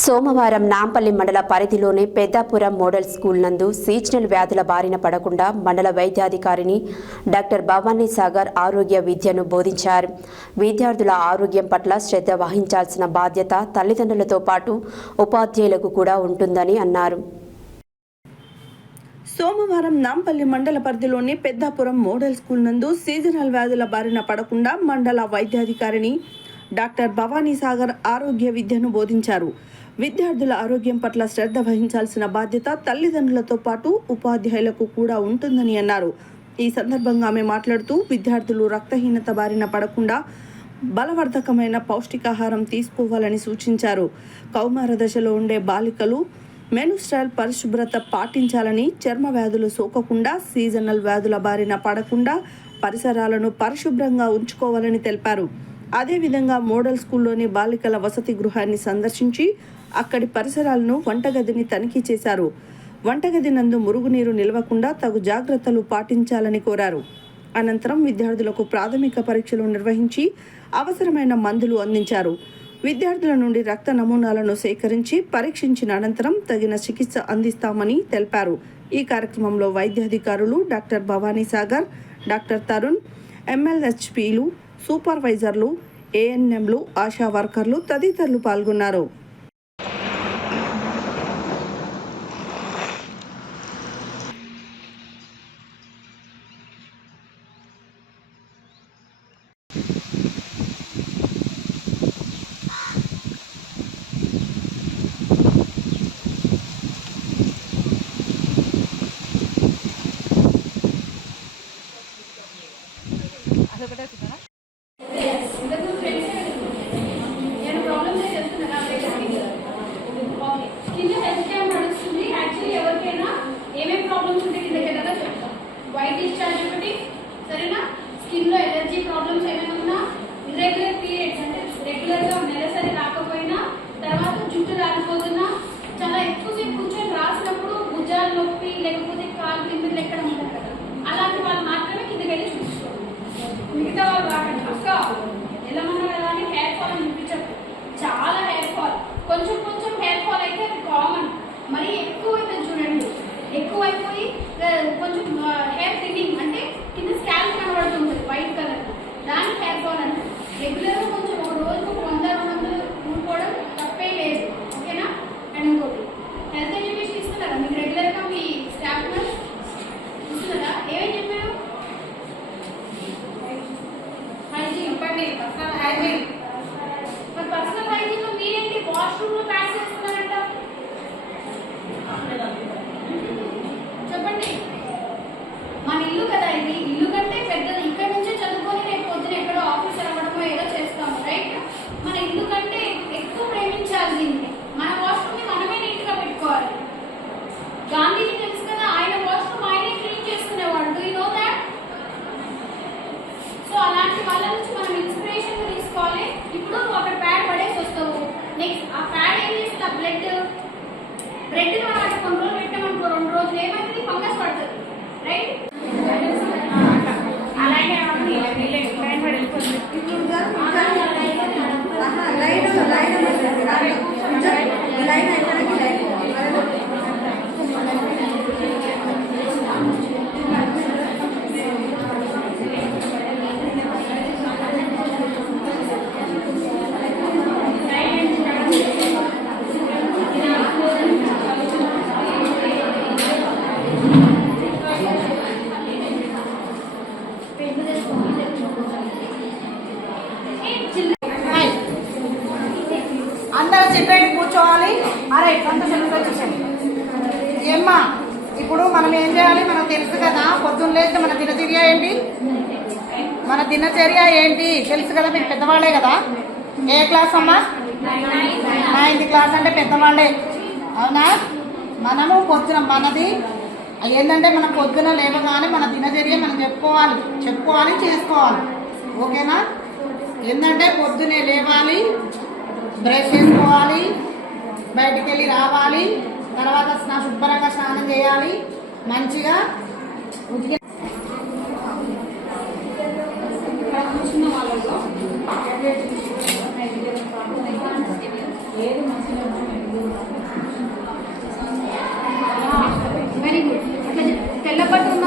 సోమవారం నాంపల్లి మండల పరిధిలోని పెద్దాపురం మోడల్ స్కూల్ నందు సీజనల్ వ్యాధుల బారిన పడకుండా మండల వైద్యాధికారిని డాక్టర్ భవానీ సాగర్ ఆరోగ్య విద్యను బోధించారు. విద్యార్థుల ఆరోగ్యం పట్ల శ్రద్ధ వహించాల్సిన బాధ్యత తల్లిదండ్రులతో పాటు ఉపాధ్యాయులకు కూడా ఉంటుందని అన్నారు. సోమవారం నాంపల్లి మండల పరిధిలోని పెద్దాపురం మోడల్ స్కూల్ నందు సీజనల్ వ్యాధుల బారిన పడకుండా మండల వైద్యాధికారిని డాక్టర్ భవానీ సాగర్ ఆరోగ్య విద్యను బోధించారు. విద్యార్థుల ఆరోగ్యం పట్ల శ్రద్ధ వహించాల్సిన బాధ్యత తల్లిదండ్రులతో పాటు ఉపాధ్యాయులకు కూడా ఉంటుందని అన్నారు. ఈ సందర్భంగా ఆమె మాట్లాడుతూ విద్యార్థులు రక్తహీనత బారిన పడకుండా బలవర్ధకమైన పౌష్టికాహారం తీసుకోవాలని సూచించారు. కౌమార దశలో ఉండే బాలికలు మెనుస్ట్రల్ పరిశుభ్రత పాటించాలని, చర్మ వ్యాధులు సోకకుండా, సీజనల్ వ్యాధుల బారిన పడకుండా పరిసరాలను పరిశుభ్రంగా ఉంచుకోవాలని తెలిపారు. అదేవిధంగా మోడల్ స్కూల్లోని బాలికల వసతి గృహాన్ని సందర్శించి అక్కడి పరిసరాలను, వంటగదిని తనిఖీ చేశారు. వంటగది నందు మురుగునీరు నిలవకుండా తగు జాగ్రత్తలు పాటించాలని కోరారు. అనంతరం విద్యార్థులకు ప్రాథమిక పరీక్షలు నిర్వహించి అవసరమైన మందులు అందించారు. విద్యార్థుల నుండి రక్త నమూనాలను సేకరించి పరీక్షించిన అనంతరం తగిన చికిత్స అందిస్తామని తెలిపారు. ఈ కార్యక్రమంలో వైద్యాధికారులు డాక్టర్ భవానీ సాగర్, డాక్టర్ తరుణ్, MLHPలు, సూపర్వైజర్లు, ANMలు, ఆశా వర్కర్లు తదితరులు పాల్గొన్నారు. వైట్ డిశ్చార్జ్ ఒకటి, సరేనా? స్కిన్ లో ఎలర్జీ ప్రాబ్లమ్స్ ఏమైనా ఉన్నా, ఇర్రెగ్యులర్ పీరియడ్స్ అంటే రెగ్యులర్ గా నెలసరి రాకపోయినా, తర్వాత జుట్టు రాలిపోతున్నా, చాలా ఎక్కువసేపు కూర్చొని రాసినప్పుడు భుజాలు నొప్పి లేకపోతే కాలు కింద ఎక్కడం ఉంటుంది కదా, అలాంటి వాళ్ళు మాత్రమే కిందకి వెళ్ళి చూసుకోండి. మిగతా వాళ్ళు రాకండి. అక్క ఎల్లమన్నా కదా అని హెయిర్ ఫాల్ అని చూపించదు. చాలా హెయిర్ ఫాల్, కొంచెం కొంచెం హెయిర్ ఫాల్ అయితే అది కామన్. మరీ ఎక్కువ అయితే చూడండి, ఎక్కువైపోయి కొంచెం హెయిర్ థిన్నింగ్ అంటే కింద స్కాల్ప్ కనబడుతుంటుంది వైట్ కలర్, దాని హెయిర్ ఫాల్ అంటే రెగ్యులర్గా కొంచెం ఒక రోజుకు 100-200 ఊరుకోవడం తప్పే లేదు, ఓకేనా? అండ్ ఇంకోటి హెల్త్ ఎడ్యుకేషన్ ఇస్తున్నారా మీకు రెగ్యులర్గా మీ స్టాఫ్ ఇస్తున్నారా? ఏమేమి చెప్పారు? హైజీన్ చెప్పండి, పర్సనల్ హైజీన్. మరి పర్సనల్ హైజీన్లో మీరేంటి వాష్రూమ్లో ప్యాక్ చేస్తున్నారంట చెప్పండి. మన ఇల్లు కదా ఇది, ఇల్లు కంటే పెద్దది. ఇక్కడ నుంచే చదువుకొని రేపు పొద్దున ఎక్కడో ఆఫీసర్ అవ్వడమో ఏదో చేస్తాము, రైట్? మన ఇల్లు కంటే ఎక్కువ ప్రేమించాలి దీన్ని. మన వాష్రూమ్ని మనమే నీట్గా పెట్టుకోవాలి. గాంధీజీ తెలుసు కదా, ఆయన వాష్రూమ్ ఆయనే క్లీన్ చేసుకునేవాడు. Do you know that? So అలాంటి వాళ్ళ నుంచి మనం ఇన్స్పిరేషన్ తీసుకోవాలి. ఇప్పుడు ఒక ప్యాడ్ పడేసి వస్తావు, నెక్స్ట్ ఆ ప్యాడ్ ఏం చేస్తుంది? ఆ బ్రెడ్ మనం అక్కడ కొన్ని రోజులు పెట్టామనుకో, 2 రోజులు ఏమైతుంది? ఫంగస్ పడుతుంది, రైట్? అలాగే లైన్ పడిపోతుంది. అందరూ చెప్పేది కూర్చోవాలి. అరే సంతోషం వచ్చేసండి. ఏమ్మా ఇప్పుడు మనం ఏం చేయాలి? మనకు తెలుసు కదా, పొద్దున్న లేస్తే మన దినచర్య ఏంటి తెలుసు కదా, మీరు పెద్దవాళ్ళే కదా. ఏ క్లాస్ అమ్మా? 9th క్లాస్ అంటే పెద్దవాళ్ళే, అవునా? మనము పొద్దున మనది ఏంటంటే మనం పొద్దున లేవగానే మన దినచర్య మనం చెప్పుకోవాలి చేసుకోవాలి, ఓకేనా? ఏంటంటే పొద్దునే లేవాలి, బ్రష్ చేసుకోవాలి, బయటికి వెళ్ళి రావాలి, తర్వాత శుభ్రంగా స్నానం చేయాలి, మంచిగా ఉతికి ఏది మంచిగా తెల్ల పట్టు ఉన్న